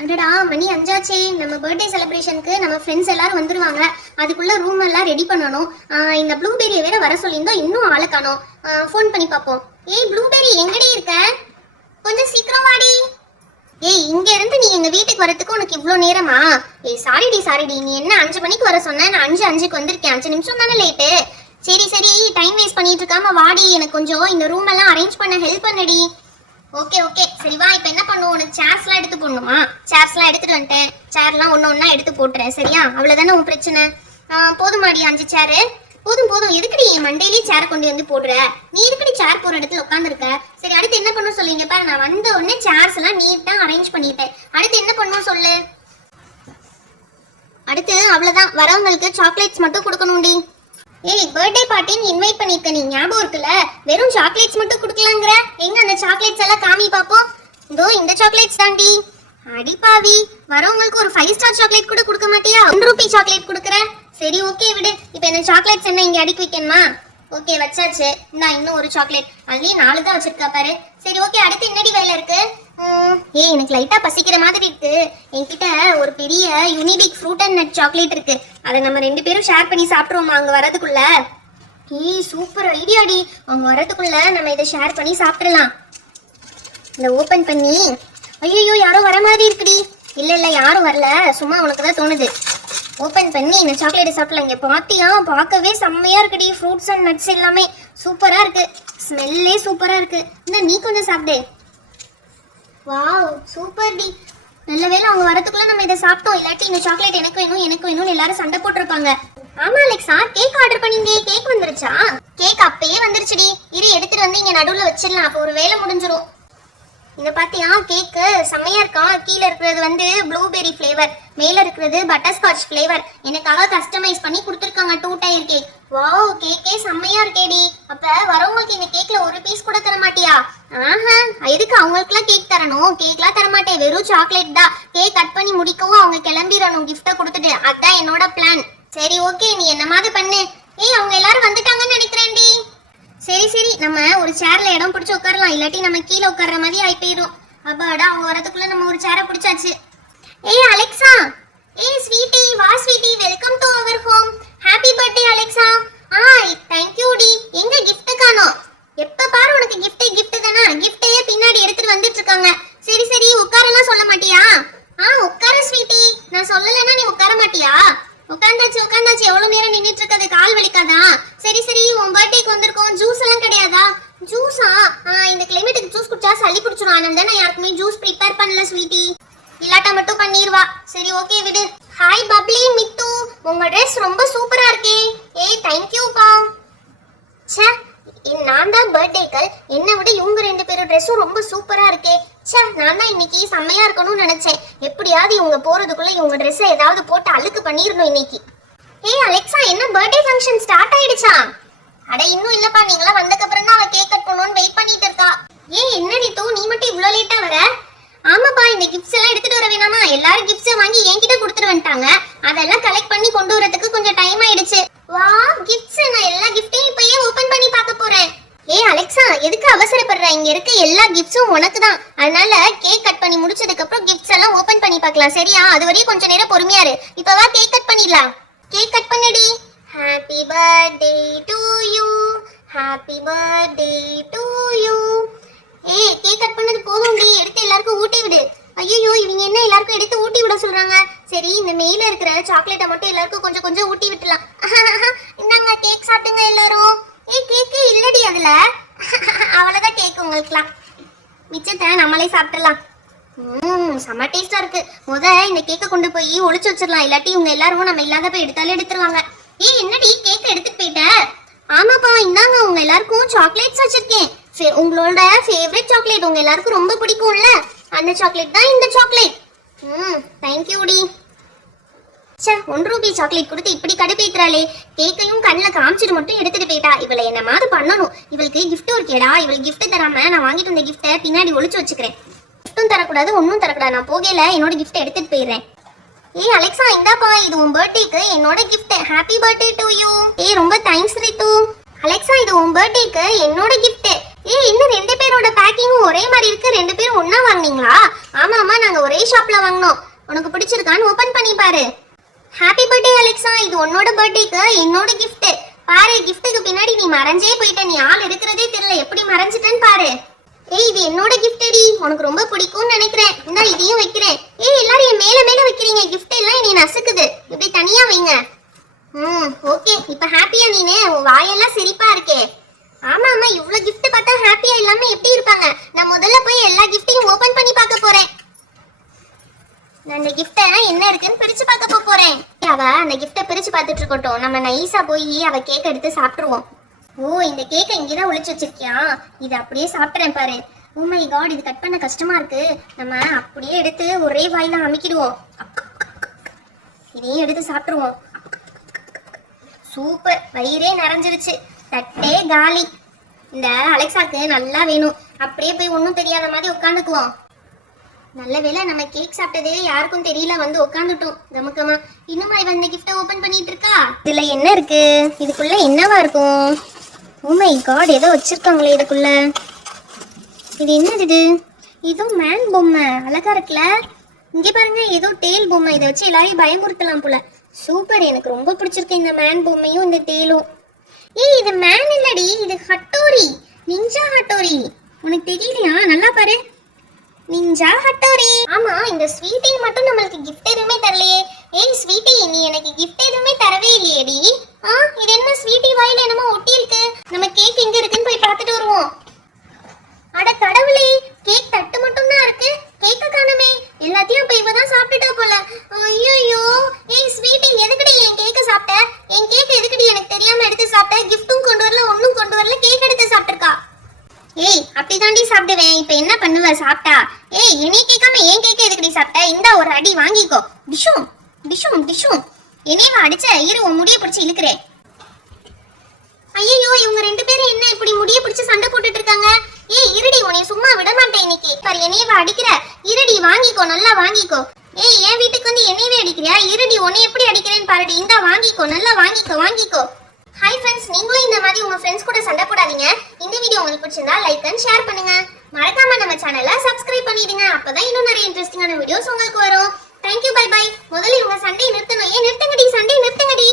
அடடா மணி 5 ஆச்சே. நம்ம பர்த்டே செலிப்ரேஷனுக்கு நம்ம ஃப்ரெண்ட்ஸ் எல்லாரும் வந்துருவாங்க. அதுக்குள்ள ரூம் எல்லாம் ரெடி பண்ணணும். இந்த ப்ளூபெரியை வேற வர சொல்லியிருந்தோம், இன்னும் ஆளை காணோம். ஃபோன் பண்ணி பார்ப்போம். ஏய் ப்ளூபெரி எங்கடி இருக்க? கொஞ்சம் சீக்கிரம் வாடி. ஏய் இங்க இருந்து நீ எங்க வீட்டுக்கு வரதுக்கு உனக்கு இவ்ளோ நேரமா? ஏய் சாரிடி நீ என்ன 5 மணிக்கு வர சொன்ன, நான் 5:05க்கு வந்திருக்கேன். 5 நிமிஷம் தானே லேட்டு. சரி டைம் வேஸ்ட் பண்ணிட்டு இருக்காம வாடி, எனக்கு கொஞ்சம் இந்த ரூம் எல்லாம் அரேஞ்ச் பண்ண ஹெல்ப் பண்ணடி. ஓகே சரி வா. இப்போ என்ன பண்ணுவோம், உனக்கு சேர்ஸ்லாம் எடுத்து போடணுமா? சேர்ஸ்லாம் எடுத்துட்டு வந்துட்டேன். சேர்லாம் ஒன்னா எடுத்து போட்டுறேன் சரியா? அவ்வளவுதானே உன் பிரச்சனை? போதுமாடி 5 சேரு? போதும். எதுக்கடி மண்டேலயே சேர் கொண்டு வந்து போடுற? நீ எதுக்கடி சேர் போற இடத்துல உட்காந்துருக்க? சரி அடுத்து என்ன பண்ணணும் சொல்லுங்க பாரு. நான் வந்த உடனே சேர்ஸ் எல்லாம் நீட்டா அரேஞ்ச் பண்ணிட்டேன். அடுத்து என்ன பண்ணணும் சொல்லு. அடுத்து அவ்வளவுதான், வரவங்களுக்கு சாக்லேட்ஸ் மட்டும் கொடுக்கணும்டி. ஏய் பர்த்டே பார்ட்டின்னு இன்வைட் பண்ணிருக்க, நீ ஞாபகம் இருக்குல்ல? வெறும் சாக்லேட்ஸ் மட்டும் கொடுக்கலாங்கிற? எங்க அந்த சாக்லேட்ஸ் எல்லாம் காமி பாப்போம். இதோ இந்த சாக்லேட்ஸ் தாண்டி. அடிப்பாவி, வரவங்களுக்கு ஒரு 5 ஸ்டார் சாக்லேட் கூட கொடுக்க மாட்டியா? 1 ரூபி சாக்லேட் கொடுக்குற? சரி ஓகே விடு. இப்போ இந்த சாக்லேட்ஸ் என்ன இங்க அடுக்கி வைக்கணுமா? ஓகே வச்சாச்சு. நான் இன்னும் ஒரு சாக்லேட், அதுலயும் 4 தான் வச்சிருக்கா பாரு. சரி ஓகே அடுத்து என்னடி வேலை இருக்கு? ஏய் எனக்கு லைட்டா பசிக்கிற மாதிரி இருக்கு. என்கிட்ட ஒரு பெரிய Unibic fruit and nut chocolate இருக்கு. அதை நம்ம 2 பேரும் ஷேர் பண்ணி சாப்பிடுவோமா அங்க வரதுக்குள்ள? ஏய் சூப்பர் ஐடியாடி. அவங்க வரதுக்குள்ள நம்ம இதை ஷேர் பண்ணி சாப்பிடலாம். இதை ஓபன் பண்ணி. ஐயோ யாரோ வர மாதிரி இருக்குடி. இல்ல யாரும் வரல, சும்மா உனக்கு தான் தோணுது. ஓபன் பண்ணி இந்த சாக்லேட்டை சாப்பிடலாம். இங்க பாத்தியா, பார்க்கவே செம்மையா இருக்குடி. ஃப்ரூட்ஸ் அண்ட் நட்ஸ் எல்லாமே சூப்பரா இருக்கு. ஸ்மெல்லே சூப்பரா இருக்கு. இந்த நீ கொஞ்சம் சாப்பிடு. வாவ் சூப்பர் டி. நல்ல வேளை அவங்க வரதுக்குள்ள நம்ம இதை சாப்பிட்டோம். இல்லாட்டி இந்த சாக்லேட் எனக்கு வேணும்னு எல்லாரும் சண்டை போட்டிருப்பாங்க. ஆமா அலெக்ஸா, கேக் ஆர்டர் பண்ணீங்க. கேக் வந்துருச்சா? கேக் அப்பயே வந்துருச்சுடி. இரு எடுத்துட்டு வந்து இங்க நடுவுல வச்சிடலாம், அப்போ ஒரு வேலை முடிஞ்சிரும். இந்த பாத்தியா கேக்கு செம்மையா இருக்கா? கீழே இருக்கிறது வந்து ப்ளூபெரி ஃப்ளேவர், மேல இருக்கிறது பட்டர்ஸ்காட்ச் ஃப்ளேவர். எனக்காக கஸ்டமைஸ் பண்ணி கொடுத்துருக்காங்க 2 டயர் கேக். வாவ் கேக்கே செம்மையா இருக்கேடி. அப்ப வரவங்களுக்கு இந்த கேக்ல ஒரு பீஸ் கூட தர மாட்டியா? ஆஹா, எதுக்கு அவங்களுக்குலாம் கேக் தரணும்? கேக்லாம் தர மாட்டேன், வெறும் சாக்லேட் தான். கேக் கட் பண்ணி முடிக்கவும் அவங்க கிளம்பிடணும் கிஃப்ட்டை கொடுத்துட்டு. அதான் என்னோட பிளான். சரி ஓகே நீ என்ன மாதிரி பண்ணு. ஏய் அவங்க எல்லாரும் வந்துட்டாங்கன்னு நினைக்கிறேன்டி. சரி நம்ம ஒரு சேர்ல இடம் பிடிச்சு உட்காரலாம், இல்லாட்டி நம்ம கீழே உட்கார்ற மாதிரி ஆகி போயிடும். அப்பாடா அவங்க வரதுக்குள்ள நம்ம ஒரு சேரை பிடிச்சாச்சு. ஏய் அலெக்ஸா, ஏய் ஸ்வீட்டி, வா sweetie, welcome to our home. Happy birthday Alexa. Thank you டி. எங்க gift காணோம்? எப்ப பாரு உனக்கு gift தானா? giftயே பின்னாடி எடுத்துட்டு வந்துட்டு இருக்காங்க. சரி உட்காரலாம் சொல்ல மாட்டியா? உட்கார ஸ்வீட்டி. நான் சொல்லலன்னா நீ உட்கார மாட்டியா? உட்காந்தாச்சு. எவ்வளவு நேரம் நின்னுட்டு இருக்கது, கால் வலிக்காதா? சரி உன் பர்த்டேக்கு வந்திருக்கோம். ஜூஸ் எல்லாம் கிடையாதா? ஜூஸா? இந்த கிளைமேட்டுக்கு ஜூஸ் குடிச்சா சளி பிடிச்சிரும். அதனால நான் யாருக்குமே ஜூஸ் ப்ரிப்பேர் பண்ணல ஸ்வீட்டி. இல்லாட்டா மட்டும் பண்ணிடுவா. சரி ஓகே விடு. ஹாய் பப்ளி, மித்து, உங்க ட்ரெஸ் ரொம்ப சூப்பரா இருக்கே. ஏய் தேங்க்யூப்பா. ச்சே, நான் தான் பர்த்டே கேர்ள், என்னை விட இவங்க 2 பேரும் ட்ரெஸ்ஸும் ரொம்ப சூப்பரா இருக்கே. ச்சே, நான் தான் இன்னைக்கு செம்மையா இருக்கணும்னு நினைச்சேன். எப்படியாவது இவங்க போறதுக்குள்ள இவங்க ட்ரெஸ்ஸை ஏதாவது போட்டு அழுக்கு பண்ணிடணும் இன்னைக்கு. ஏய் அலெக்ஸா, என்ன பர்த்டே ஃபங்க்ஷன் ஸ்டார்ட் ஆயிடுச்சா? அட இன்னும் இல்லப்பா, நீங்களா வந்ததுக்கு அப்புறம் தான் அவ கேக் கட் பண்ணணும்னு வெயிட் பண்ணிட்டு இருக்கா. ஏய் என்னடி தூ, நீ மட்டும் இவ்ளோ லேட்டா வர? ஆமாப்பா, இந்த கிஃப்ட்ஸ் எல்லாம் எடுத்துட்டு வர வேணாமா? எல்லாரும் கிஃப்ட்ஸை வாங்கி என்கிட்ட கொடுத்துட்டு வந்துட்டாங்க. அதெல்லாம் கலெக்ட் பண்ணி கொண்டு வரதுக்கு கொஞ்சம் டைம் ஆயிடுச்சு. வா கிஃப்ட்ஸ், நான் எல்லா கிஃப்ட்டையும் இப்பயே ஓபன் பண்ணி பார்க்க போறேன். ஏய் அலெக்ஸா, எதுக்கு அவசரப்படுற? இங்க இருக்க எல்லா கிஃப்ட்ஸும் உனக்கு தான். அதனால கேக் கட் பண்ணி முடிச்சதுக்கு அப்புறம் கிஃப்ட்ஸ் எல்லாம் ஓபன் பண்ணி பார்க்கலாம் சரியா? அது வரையும் கொஞ்ச நேரம் பொறுமையா இரு. இப்போ வா கேக் கட் பண்ணிடலாம். கேக் கட் பண்ணடி. Happy birthday to you, happy birthday to you. ஏய் கேக் கட் பண்ணது போதும்டி, எடுத்து எல்லாருக்கும் ஊட்டி விடு. ஐயோ இவங்க என்ன எல்லாருக்கும் எடுத்து ஊட்டி விட சொல்றாங்க? சரி இந்த மேல இருக்கிற சாக்லேட்டை மட்டும் எல்லாருக்கும் கொஞ்சம் ஊட்டி விட்டுலாம். இந்தாங்க கேக் சாப்பிடுங்க எல்லாரும். ஏய் கேக்கே இல்லடி அதுல. அவ்வளவுதான் கேக் உங்களுக்குலாம். மிச்சத்தை நம்மளே சாப்பிடலாம். செம்ம டேஸ்டா இருக்கு. இந்த கேக்கை கொண்டு போய் ஒளிச்சு வச்சிடலாம், இல்லாட்டி இவங்க எல்லாரும் நம்ம இல்லாத போய் எடுத்தாலே எடுத்துருவாங்க. ஏய் என்னடி கேக் எடுத்துட்டு போயிட்ட? ஆமாப்பா, இந்தாங்க உங்க எல்லாருக்கும் சாக்லேட்ஸ் வச்சிருக்கேன். உங்களோட ஃபேவரட் சாக்லேட் உங்க எல்லாருக்கும் ரொம்ப பிடிக்கும்ல, அந்த சாக்லேட் தான் இந்த சாக்லேட். Thank you D. ச்சே, 1 ரூபி சாக்லேட் கொடுத்து இப்படி கடுப்பேத்துறாளே. கேக்கையும் கண்ணில் காமிச்சிட்டு மட்டும் எடுத்துட்டு போயிட்டா. இவளை என்ன மாதிரி பண்ணணும். இவளுக்கு கிஃப்ட் இருக்கேடா. இவளுக்கு கிஃப்ட் தராம நான் வாங்கிட்டு வந்த கிஃப்ட்டை பின்னாடி ஒளிச்சு வச்சுக்கிறேன். கிஃப்ட்டும் தரக்கூடாது, ஒன்றும் தரக்கூடாது. நான் போகையில என்னோட கிஃப்ட்டை எடுத்துட்டு போயிடுறேன். ஏய் அலெக்ஸா, இந்தாப்பா, இது உன் பர்த்டேக்கு என்னோட gift. Happy birthday to you. ஏய் ரொம்ப தேங்க்ஸ் ரித்து. அலெக்ஸா, இது உன் பர்த்டேக்கு என்னோட கிஃப்ட். ஏய் இன்னும் ரெண்டு பேரோட பேக்கிங்கும் ஒரே மாதிரி இருக்கு. ரெண்டு பேரும் ஒண்ணா வாங்குனீங்களா? ஆமா ஆமா, நாங்க ஒரே ஷாப்ல வாங்குனோம். உனக்கு பிடிச்சிருக்கான்னு ஓபன் பண்ணி பாரு. ஹாப்பி பர்த்டே அலெக்சா, இது உன்னோட பர்த்டேக்கு என்னோட gift. பாரு, கிஃப்ட்டுக்கு பின்னாடி நீ மறைஞ்சே போயிட்ட. நீ ஆள் இருக்கிறதே தெரியல, எப்படி மறைஞ்சிட்டேன்னு பாரு. ஏய் இது என்னோட gift டி, உனக்கு ரொம்ப பிடிக்கும்னு நினைக்கிறேன். இந்தா இதையும் வைக்கிறேன். ஏய் எல்லாரும் என் மேல மேல வைக்கிறீங்க, gift எல்லாம் என்னை நசுக்குது. இப்படி தனியா வைங்க. ஓகே, இப்ப ஹாப்பியா நீனே? உன் வாயெல்லாம் சிரிப்பா இருக்கே. ஆமா ஆமா, இவ்வளவு gift பார்த்தா ஹாப்பியா இல்லாம எப்படி இருப்பாங்க? நான் முதல்ல போய் எல்லா கிஃப்ட்டையும் ஓபன் பண்ணி பார்க்க போறேன். நான் இந்த கிஃப்ட என்ன இருக்குன்னு பிரிச்சு பார்க்க போறேன். அவ அந்த கிஃப்ட பிரிச்சு பார்த்துட்டு இருக்கட்டும். நம்ம நைஸா போய் அவ கேக் எடுத்து சாப்பிட்டுருவோம். ஓ, இந்த கேக்கை இங்கதான் ஒளிச்சு வச்சிருக்கியா? இது அப்படியே சாப்பிட்றேன் பாரு. ஓ மை காட், இது கட் பண்ண கஷ்டமா இருக்கு. நம்ம அப்படியே எடுத்து ஒரே வாயில அமுக்கிடுவோம். இதையும் எடுத்து சாப்பிட்டுருவோம். சூப்பர், வயிறே நிறைஞ்சிருச்சு. தட்டே காலி. இந்த அலெக்சாக்கு நல்லா வேணும். அப்படியே போய் ஒன்றும் தெரியாத மாதிரி உட்காந்துக்குவோம். நல்ல வேளை நம்ம கேக் சாப்பிட்டதே யாருக்கும் தெரியல, வந்து உட்காந்துட்டோம் கமக்கமா. இன்னுமா இவன் இந்த கிஃப்ட்டை ஓபன் பண்ணிட்டு இருக்கா? இதுல என்ன இருக்கு? இதுக்குள்ள என்னவா இருக்கும்? ஓ மை காட், ஏதோ வச்சிருக்காங்களே இதுக்குள்ள. இது என்னது இது? ஏதோ மேன் பொம்மை, அழகா இருக்குல்ல. இங்க பாருங்க, ஏதோ டேல் பொம்மை. இதை வச்சு எல்லாரையும் பயமுறுத்தலாம் போல. சூப்பர், எனக்கு ரொம்ப பிடிச்சிருக்கு இந்த மேன் பொம்மையும் இந்த டேலும். ஏய் இது மேன் இல்லடி, இது ஹட்டோரி, நிஞ்சா ஹட்டோரி. உனக்கு தெரியலையா? நல்லா பாரு, நிஞ்சா ஹட்டோரி. ஆமா, இந்த ஸ்வீட்டி மட்டும் நம்மளுக்கு gift எதுவுமே தரலையே. ஏய் ஸ்வீட்டி, நீ எனக்கு gift எதுவுமே தரவே இல்லையேடி. இது என்ன ஸ்வீட்டி வாயில என்னமோ ஒட்டி இருக்கு. நம்ம கேக் எங்க இருக்குன்னு போய் பார்த்துட்டு வருவோம். அட கடவுளே, கேக் தட்டு மட்டும் தான் இருக்கு, கேக்க காணுமே. எல்லாத்தையும் போய் இவதான் சாப்பிட்டுட்டா போல. ஐயோ, ஏய் ஸ்வீட்டி, எதுக்குடி என் கேக்க சாப்பிட்ட? என் கேக் எதுக்குடி எனக்கு தெரியாம எடுத்து சாப்பிட்ட? கிஃப்ட்டும் கொண்டு வரல, ஒன்னும் கொண்டு வரல, கேக் எடுத்து சாப்பிட்டுருக்கா. ஏய் அப்படிதாண்டி சாப்பிடுவேன். இப்ப என்ன பண்ணுவ சாப்பிட்டா? ஏய் என்னைய கேட்காம ஏன் கேக்க எதுக்குடி சாப்பிட்ட? இந்தா ஒரு அடி வாங்கிக்கோ. டிஷும் டிஷும் டிஷும். என்னையவ அடிச்ச? இரு உன் முடிய பிடிச்சு இழுக்கிறேன். ஐயோ, இவங்க ரெண்டு பேரும் என்ன இப்படி முடிய பிடிச்சு சண்டை போட்டுட்டு இருக்காங்க? ஏய் இருடி, உன்னை சும்மா விட மாட்டேன் இன்னைக்கு. பாரு என்னையவ அடிக்கிற. இருடி வாங்கிக்கோ, நல்லா வாங்கிக்கோ. ஏய் என் வீட்டுக்கு வந்து என்னையவே அடிக்கிறியா? இருடி, உன்னை எப்படி அடிக்கிறேன்னு பாருடி. இந்தா வாங்கிக்கோ, நல்லா வாங்கிக்கோ வாங்கிக்கோ. ஹாய் ஃப்ரெண்ட்ஸ், நீங்களும் இந்த மாதிரி உங்க ஃப்ரெண்ட்ஸ் கூட சண்டை போடாதீங்க. இந்த வீடியோ உங்களுக்கு பிடிச்சிருந்தா லைக் அண்ட் ஷேர் பண்ணுங்க. மறக்காம நம்ம சேனலை சப்ஸ்கிரைப் பண்ணிடுங்க. அப்பதான் இன்னும் நிறைய இன்ட்ரெஸ்டிங்கான வீடியோஸ் உங்களுக்கு வரும். Thank you, bye bye. முதல்ல இவங்க சண்டையை நிறுத்தணும். ஏன் நிறுத்துங்கடி, சண்டையை நிறுத்துங்கடி.